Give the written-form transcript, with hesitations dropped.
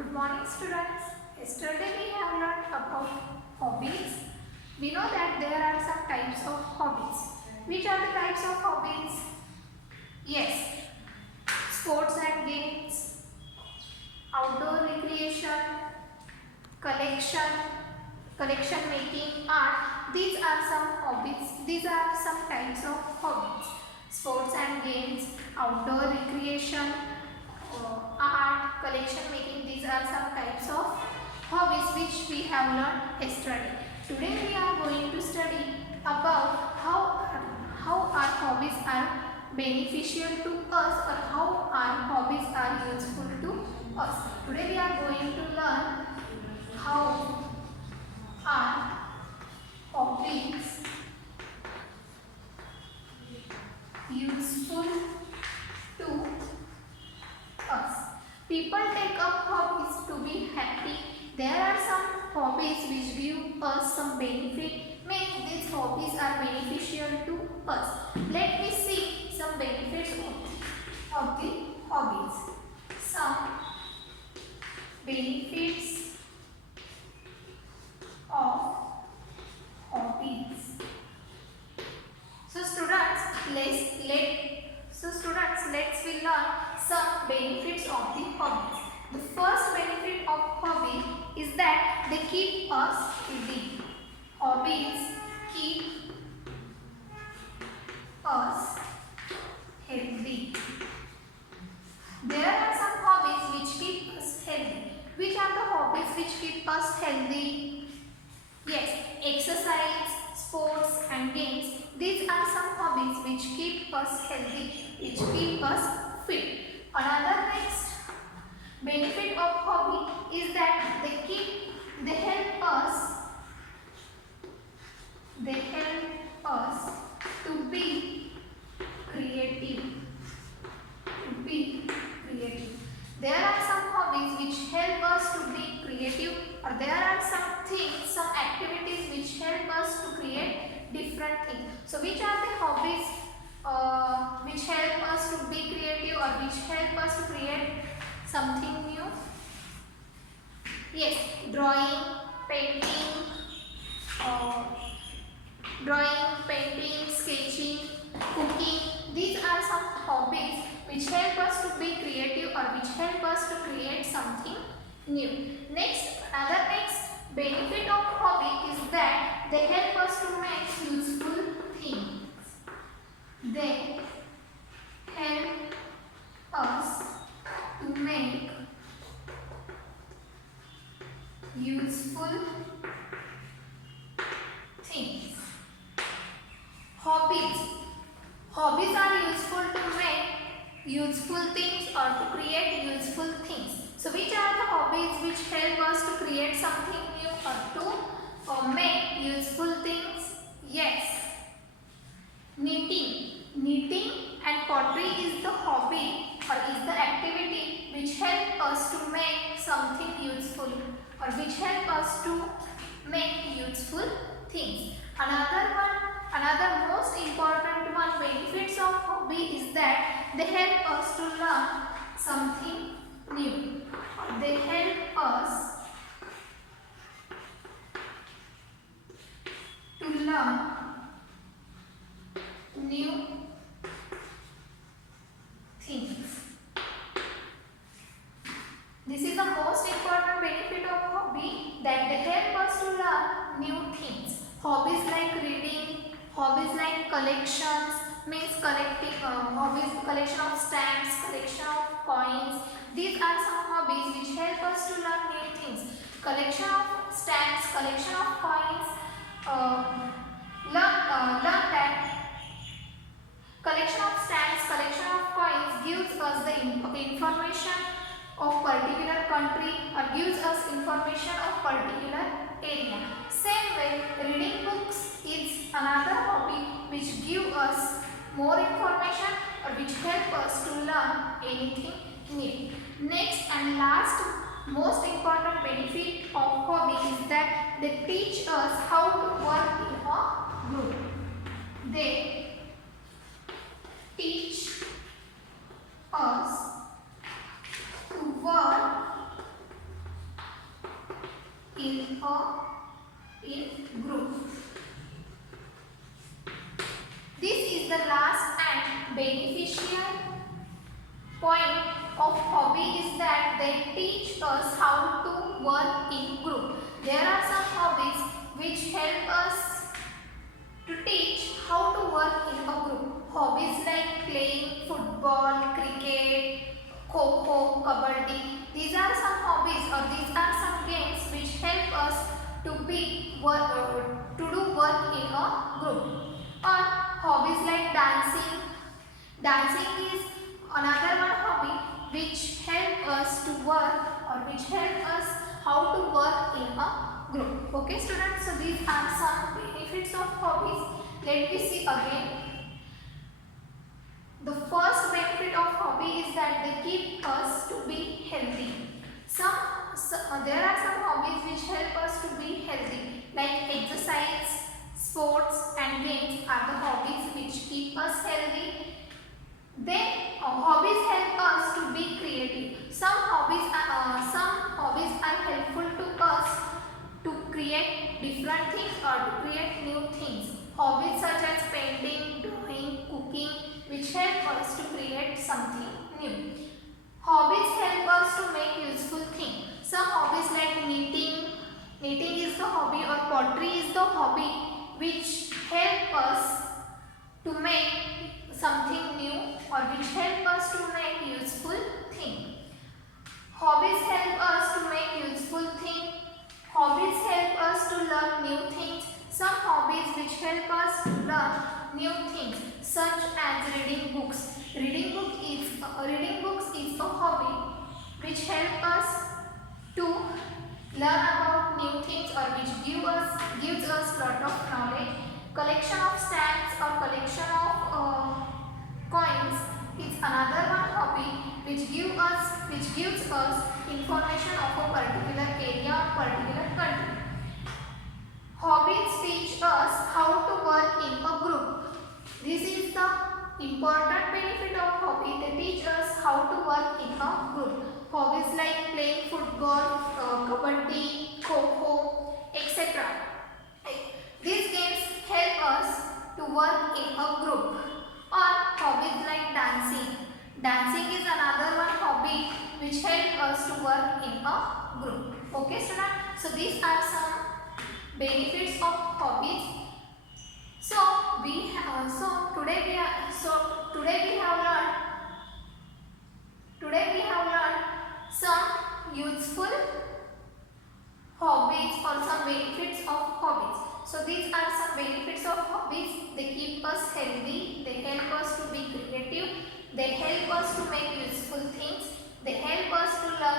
Good morning, students. Yesterday we have learned about hobbies. We know that there are some types of hobbies. Which are the types of hobbies? Yes, sports and games, outdoor recreation, collection, collection making, art. These are some hobbies. These are some types of hobbies. Sports and games, outdoor recreation, art, collection making. These are some types of hobbies which we have learned yesterday. Today we are going to study about how our hobbies are beneficial to us or how our hobbies are useful to us. Today we are going to learn how our hobbies useful to us. People take up hobbies to be happy. There are some hobbies which give us some benefit. Means these hobbies are beneficial to us. Let me see some benefits of the hobbies. Some benefits of hobbies. So students, let's we learn some benefits of the hobbies. The first benefit of hobby is that they keep us healthy. Hobbies keep us healthy. There are some hobbies which keep us healthy. Which are the hobbies which keep us healthy? Yes, exercise, sports and games. These are some hobbies which keep us healthy, which keep us fit. Another next benefit of hobby is that they help us to be creative. There are some hobbies which help us to be creative, or there are some things, some activities which help us to create different things. So which are the hobbies which help us to be creative or which help us to create something new? Yes, painting, sketching, cooking. These are some hobbies which help us to be creative or which help us to create something new. Another benefit of hobby is that they help us to make useful things. They help us to make useful things. Hobbies are useful to make useful things or to create useful things. So which are the hobbies which help us to create something new or to make useful things? Yes. Knitting and pottery is the hobby or is the activity which help us to make something useful or which help us to make useful things. Another most important one benefits of hobby is that they help us to learn something new. They help us to learn new things. This is the most important benefit of hobby, that they help us to learn new things. Hobbies like reading, hobbies like collections, means collection of stamps, collection of coins. These are some hobbies which help us to learn new things. Collection of stamps, collection of coins. Learn that collection of stamps, collection of coins gives us the information of particular country or gives us information of particular area. Same way, reading books is another hobby which give us more information or which help us to learn anything new. Next and last most important benefit of hobby is that they teach us how to work in a group. They teach us to work in group. This is the last and beneficial point of hobby is that they teach us how to work in group. There are some hobbies which help us to teach how to work in a group. Hobbies like playing football, cricket, kho-kho, kabaddi. These are some hobbies or these are some games which help us to do work in a group. Or hobbies like dancing. Dancing is another one hobby which help us to work or which help us how to work in a group. Okay students, so these are some benefits of hobbies. Let me see again. The first benefit of hobby is that they keep us to be healthy. There are some hobbies which help us to be healthy, like exercise, sports and games are the hobbies which keep us healthy. Hobbies help us to be creative. Some hobbies are helpful to us to create different things or to create new things. Hobbies such as painting, drawing, cooking, which help us to create something new. Hobbies help us to make useful things. Some hobbies like knitting is the hobby, or pottery is the hobby which help us to make something new or which help us to make useful thing. Hobbies help us to make useful thing. Hobbies help us to learn new things. Some hobbies which help us to learn new things, such as reading books. Reading books is a hobby which help us to learn about new things or which gives us lot of knowledge. Collection of stamps or collection of coins is another one hobby which gives us information of a particular area or particular country. Hobbies teach us how to work in a group. This is the important benefit of hobby. They teach us how to work in a group. Hobbies like playing football, kabaddi, kho-kho, etc. These games help us to work in a group. Or hobbies like dancing. Dancing is another one hobby which helps us to work in a group. Okay students, so these are some benefits of hobbies. So today we have learned some useful hobbies or some benefits of hobbies. So these are some benefits of hobbies. They keep us healthy, they help us to be creative, they help us to make useful things, they help us to learn